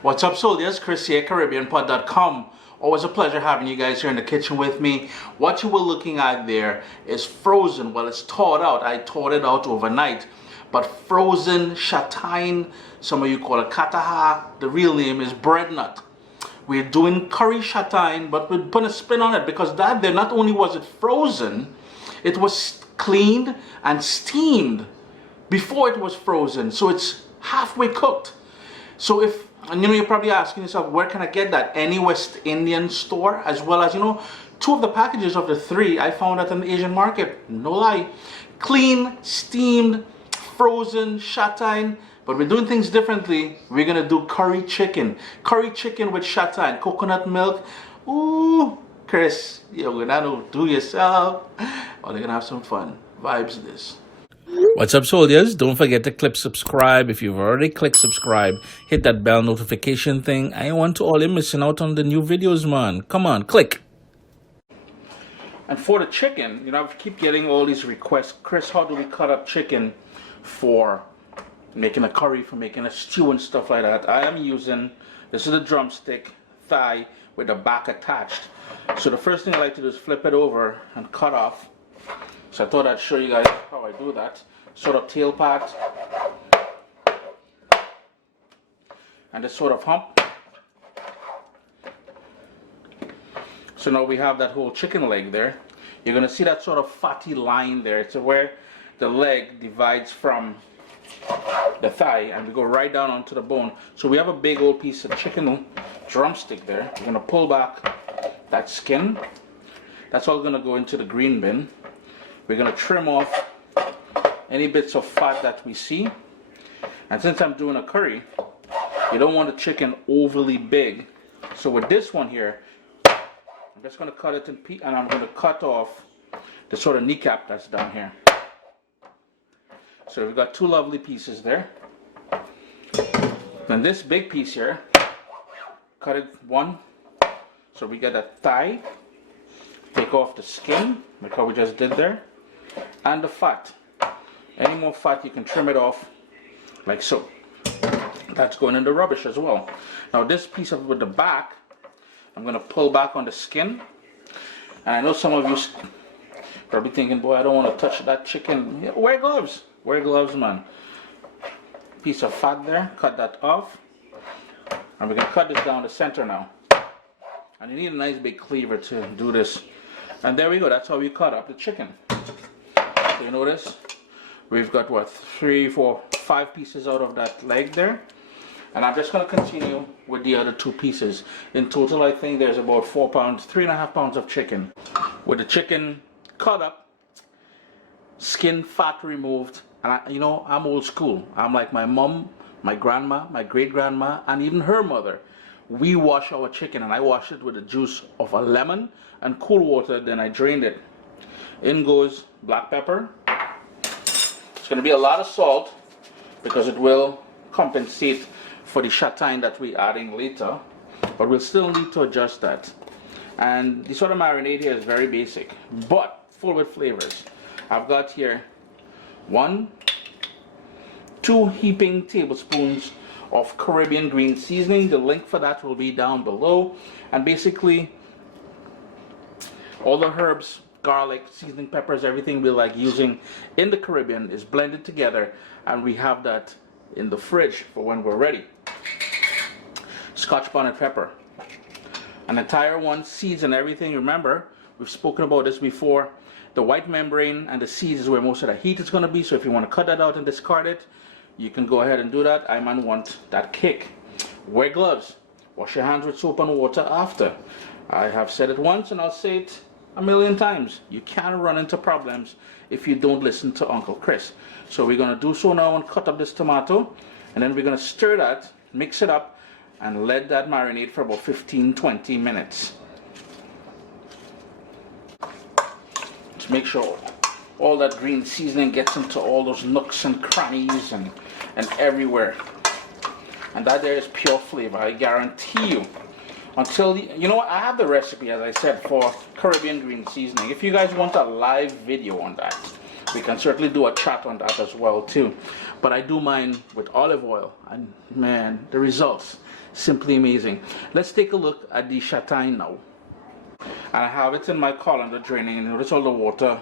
What's up, soldiers? Chris here, CaribbeanPod.com. Always a pleasure having you guys here in the kitchen with me. What you were looking at there is frozen. Well, it's thawed out. I thawed it out overnight. But frozen Chataigne, some of you call it Katahar. The real name is breadnut. We're doing curry Chataigne, but we're putting a spin on it because that there, not only was it frozen, it was cleaned and steamed before it was frozen. So it's halfway cooked. So and you're probably asking yourself, where can I get that? Any West Indian store, as well as, two of the packages of the three I found at an Asian market. No lie. Clean, steamed, frozen Chataigne. But we're doing things differently. We're going to do curry chicken. Curry chicken with Chataigne, coconut milk. Ooh, Chris, you're going to do yourself. Or they're going to have some fun. Vibes this. What's up, soldiers? Don't forget to click subscribe. If you've already clicked subscribe, hit that bell notification thing. I want to all you missing out on the new videos, man. Come on, click. And for the chicken, I keep getting all these requests. Chris, how do we cut up chicken for making a curry, for making a stew and stuff like that? I am using, this is a drumstick thigh with the back attached. So the first thing I like to do is flip it over and cut off. So I thought I'd show you guys how I do that. Sort of tail part. And this sort of hump. So now we have that whole chicken leg there. You're going to see that sort of fatty line there. It's where the leg divides from the thigh and we go right down onto the bone. So we have a big old piece of chicken drumstick there. We're going to pull back that skin. That's all going to go into the green bin. We're going to trim off any bits of fat that we see. And since I'm doing a curry, you don't want the chicken overly big. So with this one here, I'm just going to cut it in pieces, and I'm going to cut off the sort of kneecap that's down here. So we've got two lovely pieces there. Then this big piece here, cut it one. So we get that thigh. Take off the skin, like how we just did there. And the fat. Any more fat, you can trim it off like so. That's going in the rubbish as well. Now this piece of with the back, I'm going to pull back on the skin. And I know some of you probably thinking, boy, I don't want to touch that chicken. Yeah, wear gloves. Wear gloves, man. Piece of fat there, cut that off. And we're going to cut this down the center now. And you need a nice big cleaver to do this. And there we go, that's how we cut up the chicken. So you notice, we've got what, 3, 4, 5 pieces out of that leg there. And I'm just going to continue with the other 2 pieces. In total, I think there's about 4 pounds, 3.5 pounds of chicken. With the chicken cut up, skin, fat removed. And I'm old school. I'm like my mom, my grandma, my great-grandma, and even her mother. We wash our chicken, and I wash it with the juice of a lemon and cool water, then I drained it. In goes black pepper. It's going to be a lot of salt because it will compensate for the Chataigne that we're adding later, but we'll still need to adjust that. And the sort of marinade here is very basic, but full with flavors. I've got here 1, 2 heaping tablespoons of Caribbean green seasoning. The link for that will be down below. And basically all the herbs, garlic, seasoning, peppers, everything we like using in the Caribbean is blended together, and we have that in the fridge for when we're ready. Scotch bonnet pepper, an entire one, seeds and everything. Remember, we've spoken about this before. The white membrane and the seeds is where most of the heat is going to be, so if you want to cut that out and discard it, you can go ahead and do that. I might want that kick. Wear gloves. Wash your hands with soap and water after. I have said it once and I'll say it a million times. You can't run into problems if you don't listen to Uncle Chris. So we're going to do so now and cut up this tomato, and then we're going to stir that, mix it up, and let that marinate for about 15-20 minutes. To make sure all that green seasoning gets into all those nooks and crannies and everywhere. And that there is pure flavor, I guarantee you. Until, you know what, I have the recipe, as I said, for Caribbean green seasoning. If you guys want a live video on that, we can certainly do a chat on that as well too. But I do mine with olive oil, and man, the results Simply amazing. Let's take a look at the Chataigne now. And I have it in my colander draining, and notice all the water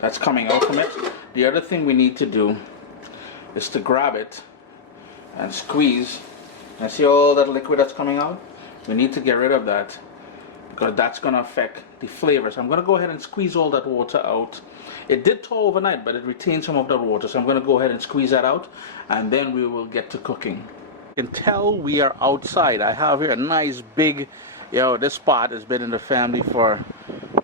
that's coming out from it. The other thing we need to do is to grab it and squeeze. And see all that liquid that's coming out? We need to get rid of that because that's going to affect the flavors. I'm going to go ahead and squeeze all that water out. It did thaw overnight, but it retained some of that water, so I'm going to go ahead and squeeze that out, and then we will get to cooking. You can tell we are outside. I have here a nice big, this pot has been in the family for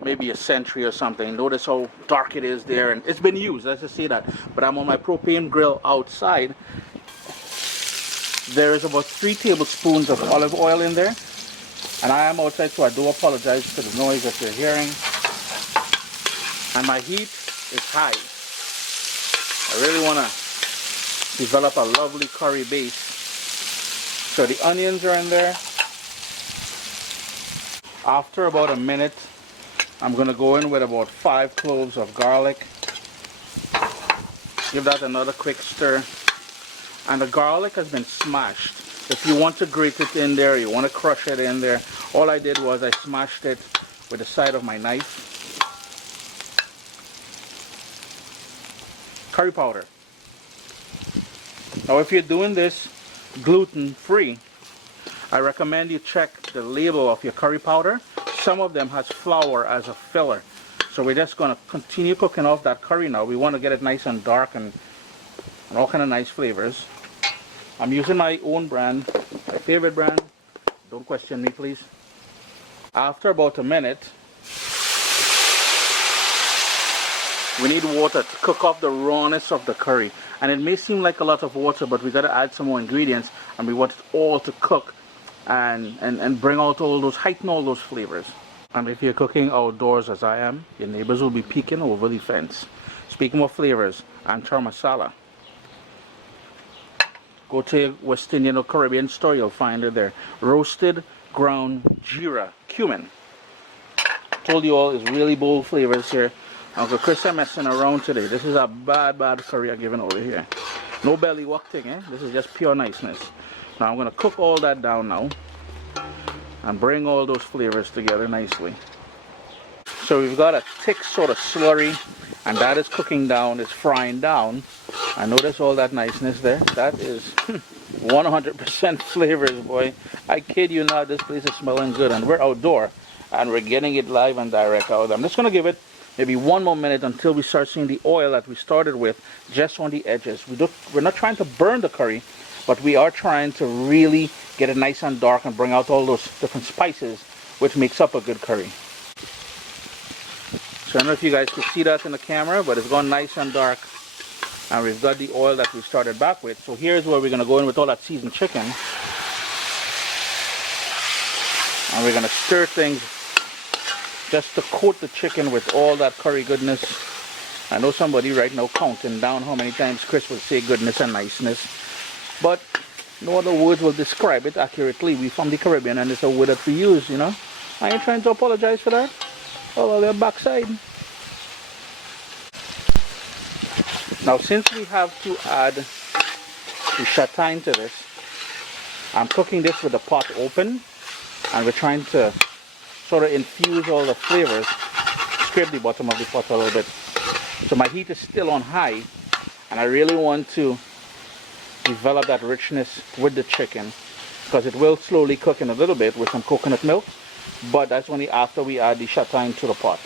maybe a century or something. Notice how dark it is there, and it's been used, let's just say that. But I'm on my propane grill outside. There is about 3 tablespoons of olive oil in there, and I am outside, so I do apologize for the noise that you're hearing. And my heat is high. I really want to develop a lovely curry base. So the onions are in there. After about a minute, I'm going to go in with about 5 cloves of garlic. Give that another quick stir. And the garlic has been smashed. If you want to grate it in there, you want to crush it in there, all I did was I smashed it with the side of my knife. Curry powder. Now if you're doing this gluten-free, I recommend you check the label of your curry powder. Some of them has flour as a filler. So we're just going to continue cooking off that curry now. We want to get it nice and dark and all kind of nice flavors. I'm using my own brand, my favorite brand. Don't question me, please. After about a minute, we need water to cook off the rawness of the curry. And it may seem like a lot of water, but we got to add some more ingredients, and we want it all to cook and bring out all those, heighten all those flavors. And if you're cooking outdoors as I am, your neighbors will be peeking over the fence. Speaking of flavors, Anchar Masala. Go to a West Indian or Caribbean store, you'll find it there. Roasted ground Geera, cumin. Told you all, it's really bold flavors here. Uncle Chris is messing around today. This is a bad curry I'm giving over here. No belly walk thing, eh? This is just pure niceness. Now I'm going to cook all that down now and bring all those flavors together nicely. So we've got a thick sort of slurry, and that is cooking down, it's frying down. I notice all that niceness there. That is 100% flavors, boy. I kid you not, this place is smelling good, and we're outdoor and we're getting it live and direct out. I'm just going to give it maybe 1 more minute until we start seeing the oil that we started with just on the edges. We're not trying to burn the curry, but we are trying to really get it nice and dark and bring out all those different spices which makes up a good curry. So I don't know if you guys can see that in the camera, but it's gone nice and dark. And we've got the oil that we started back with. So here's where we're going to go in with all that seasoned chicken. And we're going to stir things just to coat the chicken with all that curry goodness. I know somebody right now counting down how many times Chris will say goodness and niceness. But no other words will describe it accurately. We're from the Caribbean and it's a word that we use, you know. I ain't trying to apologize for that. Oh, well, they're backside. Now, since we have to add the Chataigne to this, I'm cooking this with the pot open, and we're trying to sort of infuse all the flavors, scrape the bottom of the pot a little bit. So my heat is still on high, and I really want to develop that richness with the chicken, because it will slowly cook in a little bit with some coconut milk, but that's only after we add the Chataigne to the pot.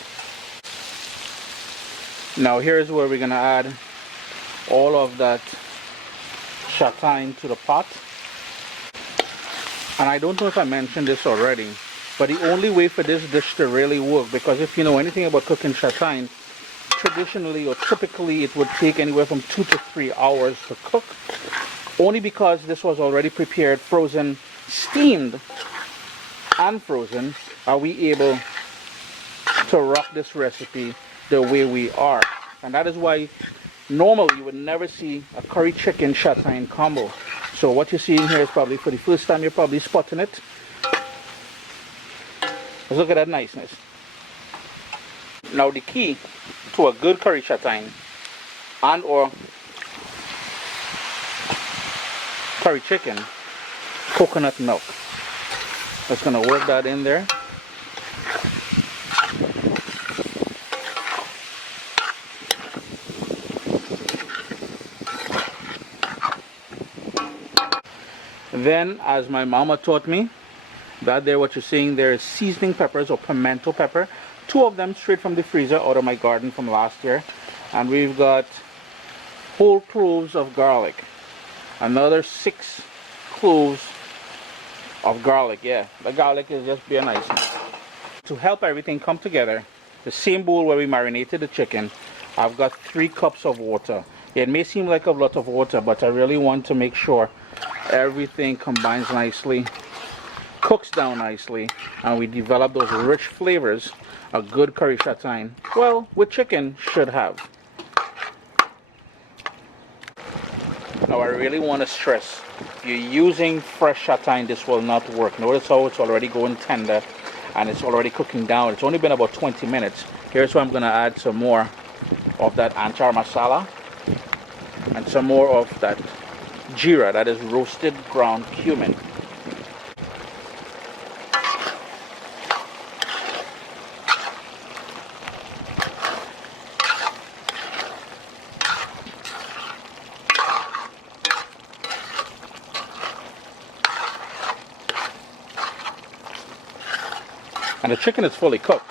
Now here's where we're going to add all of that Chataigne to the pot. And I don't know if I mentioned this already, but the only way for this dish to really work, because if you know anything about cooking Chataigne, traditionally or typically it would take anywhere from 2 to 3 hours to cook. Only because this was already prepared, frozen, steamed and frozen, are we able to rock this recipe the way we are. And that is why normally you would never see a curry chicken Chataigne combo. So what you're seeing here is probably for the first time you're probably spotting it. Let's look at that niceness. Now the key to a good curry Chataigne and or curry chicken coconut milk. Just gonna work that in there. Then, as my mama taught me, that there what you're seeing there is seasoning peppers or pimento pepper. 2 of them straight from the freezer out of my garden from last year. And we've got whole cloves of garlic. Another 6 cloves of garlic. Yeah, the garlic is just being nice. To help everything come together, the same bowl where we marinated the chicken, I've got 3 cups of water. It may seem like a lot of water, but I really want to make sure everything combines nicely, cooks down nicely, and we develop those rich flavors a good curry chataignes, well, with chicken should have. Now I really want to stress, if you're using fresh chataignes, this will not work. Notice how it's already going tender and it's already cooking down. It's only been about 20 minutes. Here's where I'm going to add some more of that Anchar Masala and some more of that Geera, that is roasted ground cumin. And the chicken is fully cooked.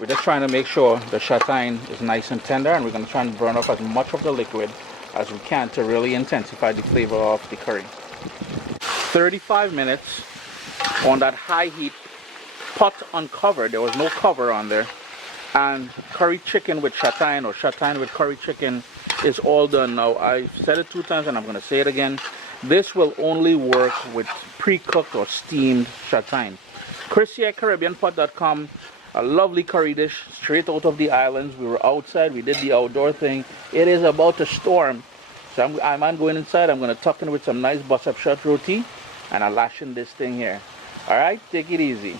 We're just trying to make sure the chataignes is nice and tender, and we're going to try and burn off as much of the liquid as we can to really intensify the flavor of the curry. 35 minutes on that high heat, pot uncovered. There was no cover on there. And curry chicken with chataignes or chataignes with curry chicken is all done. Now, I've said it 2 times and I'm going to say it again. This will only work with pre-cooked or steamed chataignes. Chris at CaribbeanPot.com, a lovely curry dish straight out of the islands. We were outside, we did the outdoor thing. It is about to storm, so I'm going inside. I'm going to tuck in with some nice buttershot roti, and I'll lash in this thing here. All right, take it easy.